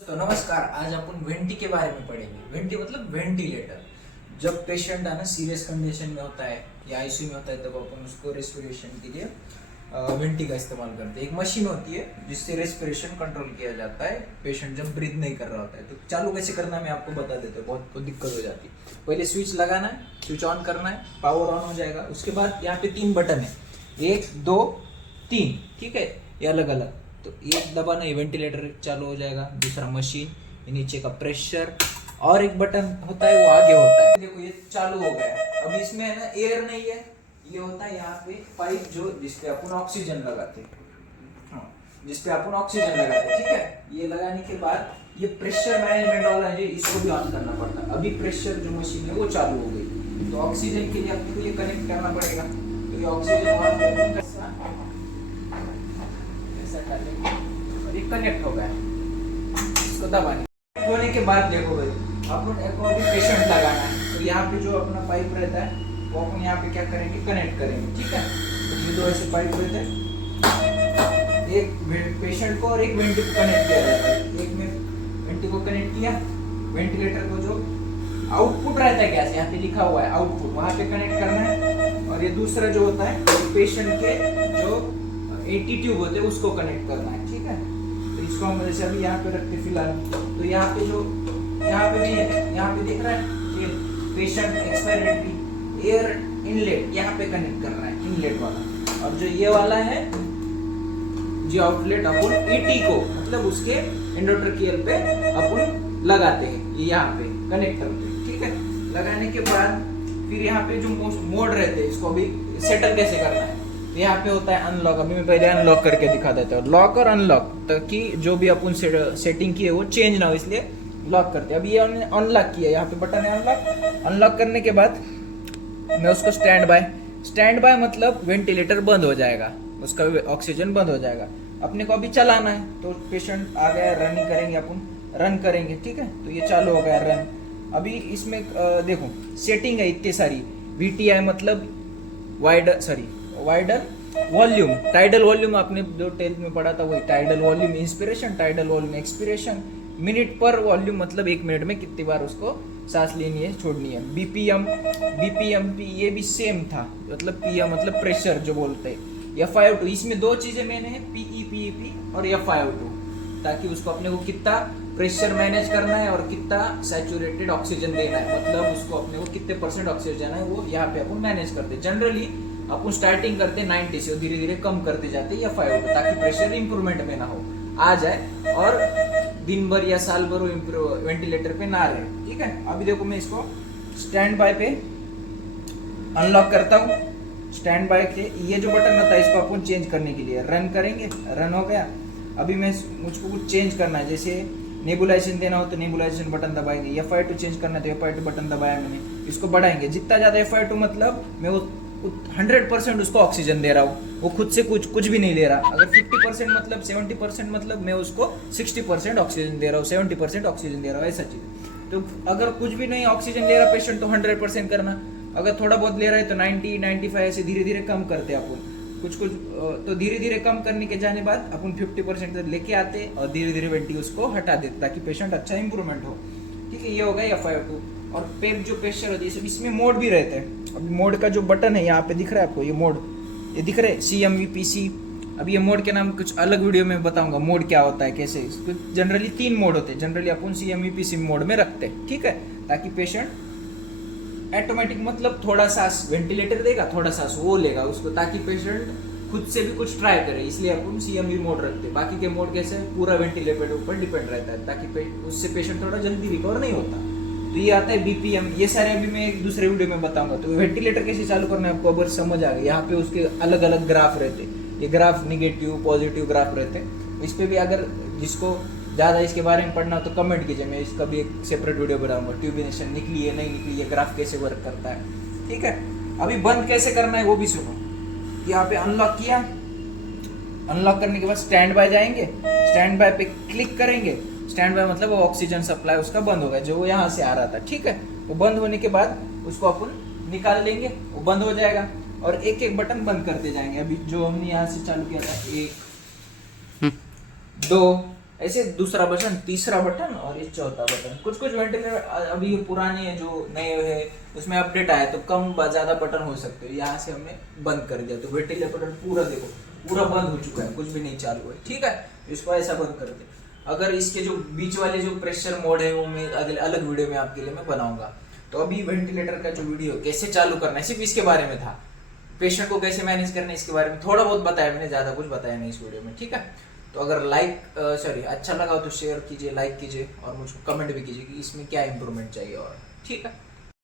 तो नमस्कार। आज अपन वेंटी के बारे में पढ़ेंगे। वेंटी मतलब वेंटिलेटर। जब पेशेंट है ना सीरियस कंडीशन में होता है या आईसीयू में होता है तब अपन उसको रेस्पिरेशन के लिए वेंटी का इस्तेमाल करते हैं। एक मशीन होती है जिससे रेस्पिरेशन कंट्रोल किया जाता है पेशेंट जब ब्रीथ नहीं कर रहा होता है। तो चालू कैसे करना है मैं आपको बता देता हूँ, बहुत दिक्कत हो जाती है। पहले स्विच लगाना है, स्विच ऑन करना है, पावर ऑन हो जाएगा। उसके बाद यहाँ पे 3 बटन है, 1 2 3, ठीक है, ये अलग अलग। तो एक दबाना ये वेंटिलेटर चालू हो जाएगा, दूसरा मशीन, नीचे का प्रेशर, और एक बटन होता है वो आगे होता है। देखो ये चालू हो गया। अब इसमें है ना एयर नहीं है, ये होता है यहाँ पे पाइप जो जिसपे अपन ऑक्सीजन लगाते हैं। हाँ, जिसपे अपन ऑक्सीजन लगाते हैं, ठीक है। ये लगाने के बाद ये प्रेशर मैनेजमेंट वाला है, इसको भी ऑन करना पड़ता है। अभी प्रेशर जो मशीन है वो चालू हो गई, तो ऑक्सीजन के लिए अपने को ये कनेक्ट करना पड़ेगा। तो ये ऑक्सीजन ऑन करके और ये कनेक्ट हो गया। इसको दबाने होने के बाद देखो भाई, अपन को अभी पेशेंट लगाना है। तो यहाँ पे जो अपना पाइप रहता है वो अपन यहाँ पे क्या करेंगे, कनेक्ट करेंगे, ठीक है। तो ये दो ऐसे पाइप रहते हैं, एक पेशेंट को और एक वेंटी को कनेक्ट किया जाता है। एक में वेंटी को कनेक्ट किया, वेंटिलेटर को जो आउटपुट रहता है गैस, यहाँ पे लिखा हुआ है आउटपुट, वहां पे कनेक्ट करना है। और ये दूसरा जो होता है पेशेंट के जो एटी ट्यूब होते हैं उसको कनेक्ट करना है, ठीक है। तो इसको हम जैसे अभी यहाँ पे रखते फिलहाल, तो यहाँ पे जो यहाँ पे भी है, यहाँ पे दिख रहा है ये पेशेंट एक्सपायरेटरी एयर इनलेट, यहाँ पे कनेक्ट करना है इनलेट वाला। और जो ये वाला है जो आउटलेट अपन एटी को मतलब उसके एंडोट्रकियल पे अपन लगाते हैं, ये यहाँ पे कनेक्ट करते हैं, ठीक है। लगाने के बाद फिर यहाँ पे जो मोड रहते हैं इसको अभी सेटल कैसे करना है। यहाँ पे होता है अनलॉक। अभी मैं पहले अनलॉक करके दिखा देता हूँ, लॉक और अनलॉक, ताकि जो भी अपन सेटिंग की है वो चेंज ना हो, इसलिए लॉक करते हैं। अभी ये अनलॉक किया, यहाँ पे बटन है अनलॉक। अनलॉक करने के बाद मैं उसको स्टैंड बाय मतलब वेंटिलेटर बंद हो जाएगा, उसका ऑक्सीजन बंद हो जाएगा। अपने को अभी चलाना है, तो पेशेंट आ गया, रनिंग करेंगे, अपन रन करेंगे, ठीक है। तो ये चालू हो गया रन। अभी इसमें देखो सेटिंग है इतनी सारी। VTI मतलब वाइडल वॉल्यूम, टाइडल वॉल्यूम आपने जो 10th में पढ़ा था वही, tidal volume inspiration, tidal volume expiration, minute पर वॉल्यूम मतलब 1 मिनट में कितनी बार उसको सांस लेनी है छोड़नी है। BPM ये भी सेम था, मतलब PM मतलब प्रेशर जो बोलते हैं। FiO2, इसमें 2 चीजें मैंने है, PEP और FiO2, ताकि उसको अपने को कितना प्रेशर मैनेज करना है और कितना सैचुरेटेड ऑक्सीजन देना है, मतलब उसको अपने को कितने % ऑक्सीजन देना है वो यहाँ पे अपन मैनेज करते हैं। जनरली अपन स्टार्टिंग करते हैं 90 से और धीरे धीरे कम करते जाते हैं FiO2, ताकि प्रेशर इंप्रूवमेंट में ना हो, आ जाए और दिन भर या साल भर वो वेंटिलेटर पे ना रहे, ठीक है। अभी देखो मैं इसको स्टैंड बाय पे अनलॉक करता हूँ। स्टैंड बाय के ये जो बटन होता है इसको अपन चेंज करने के लिए रन करेंगे, रन हो गया। अभी मुझको कुछ चेंज करना है, जैसे नेबुलाइजेशन देना हो तो नेबुलाइजेशन बटन दबाएंगे, FiO2 चेंज करना है तो FiO2 बटन दबाया मैंने। इसको बढ़ाएंगे, जितना ज्यादा FiO2 मतलब मैं वो 100% उसको ऑक्सीजन दे रहा हूँ, वो खुद से कुछ भी नहीं ले रहा। अगर 50% मतलब 70% मतलब मैं उसको 60% ऑक्सीजन दे रहा हूँ, 70% ऑक्सीजन दे रहा हूँ, ऐसा चीज। तो अगर कुछ भी नहीं ऑक्सीजन ले रहा पेशेंट तो 100% करना, अगर थोड़ा बहुत ले रहा है तो 90-95 ऐसे धीरे धीरे कम करते अपन कुछ तो धीरे धीरे कम करने के जाने बाद अपन 50% तक लेके आते और धीरे धीरे वेंटी उसको हटा देते, ताकि पेशेंट अच्छा इंप्रूवमेंट हो, ठीक है। ये हो गया FiO2। और फिर जो प्रेशर होती है इसमें मोड भी रहते हैं। अब मोड का जो बटन है यहाँ पे दिख रहा है आपको, ये मोड, ये दिख रहा है CMVPC। अब ये मोड के नाम कुछ अलग वीडियो में बताऊंगा मोड क्या होता है, कैसे। जनरली 3 मोड होते हैं, जनरली अपन CMVPC मोड में रखते हैं, ठीक है, ताकि पेशेंट ऑटोमेटिक मतलब थोड़ा सांस वेंटिलेटर देगा, थोड़ा सांस वो लेगा उसको, ताकि पेशेंट खुद से भी कुछ ट्राई करे, इसलिए अपन CMV मोड रखते हैं। बाकी के मोड कैसे पूरा वेंटिलेटर के ऊपर डिपेंड रहता है, ताकि उससे पेशेंट थोड़ा जल्दी रिकवर नहीं होता। तो ये आता है BPM, ये सारे अभी मैं एक दूसरे वीडियो में बताऊंगा। तो वेंटिलेटर कैसे चालू करना है आपको अगर समझ आ गया, यहाँ पे उसके अलग अलग ग्राफ रहते हैं, ये ग्राफ निगेटिव पॉजिटिव ग्राफ रहते हैं। इस पे भी अगर जिसको ज़्यादा इसके बारे में पढ़ना हो तो कमेंट कीजिए, मैं इसका भी एक सेपरेट वीडियो बनाऊंगा, ट्यूबिनेशन निकली है नहीं निकली है, ग्राफ कैसे वर्क करता है, ठीक है। अभी बंद कैसे करना है वो भी सुनो। यहाँ पे अनलॉक किया, अनलॉक करने के बाद स्टैंड बाय जाएंगे, स्टैंड बाय पे क्लिक करेंगे। स्टैंड बाय मतलब वो ऑक्सीजन सप्लाई उसका बंद हो गया जो यहाँ से आ रहा था, ठीक है। वो बंद होने के बाद उसको अपन निकाल लेंगे, वो बंद हो जाएगा और एक एक बटन बंद करते जाएंगे। अभी जो हमने यहाँ से चालू किया था 1 2 ऐसे दूसरा बटन, तीसरा बटन और ये चौथा बटन। कुछ कुछ वेंटिलेटर अभी ये पुराने हैं जो नए है उसमें अपडेट आया तो कम ज्यादा बटन हो सकते हो। यहाँ से हमने बंद कर दिया तो वेंटिलेटर पूरा देखो पूरा बंद हो चुका है, कुछ भी नहीं चालू है, ठीक है। इसको ऐसा बंद कर दे। अगर इसके जो बीच वाले जो प्रेशर मोड है वो मैं अगले अलग वीडियो में आपके लिए मैं बनाऊंगा। तो अभी वेंटिलेटर का जो वीडियो कैसे चालू करना है सिर्फ इसके बारे में था, पेशेंट को कैसे मैनेज करना है इसके बारे में थोड़ा बहुत बताया मैंने, ज्यादा कुछ बताया नहीं इस वीडियो में, ठीक है। तो अगर अच्छा लगा तो शेयर कीजिए, लाइक कीजिए और मुझको कमेंट भी कीजिए कि इसमें क्या इंप्रूवमेंट चाहिए और, ठीक है।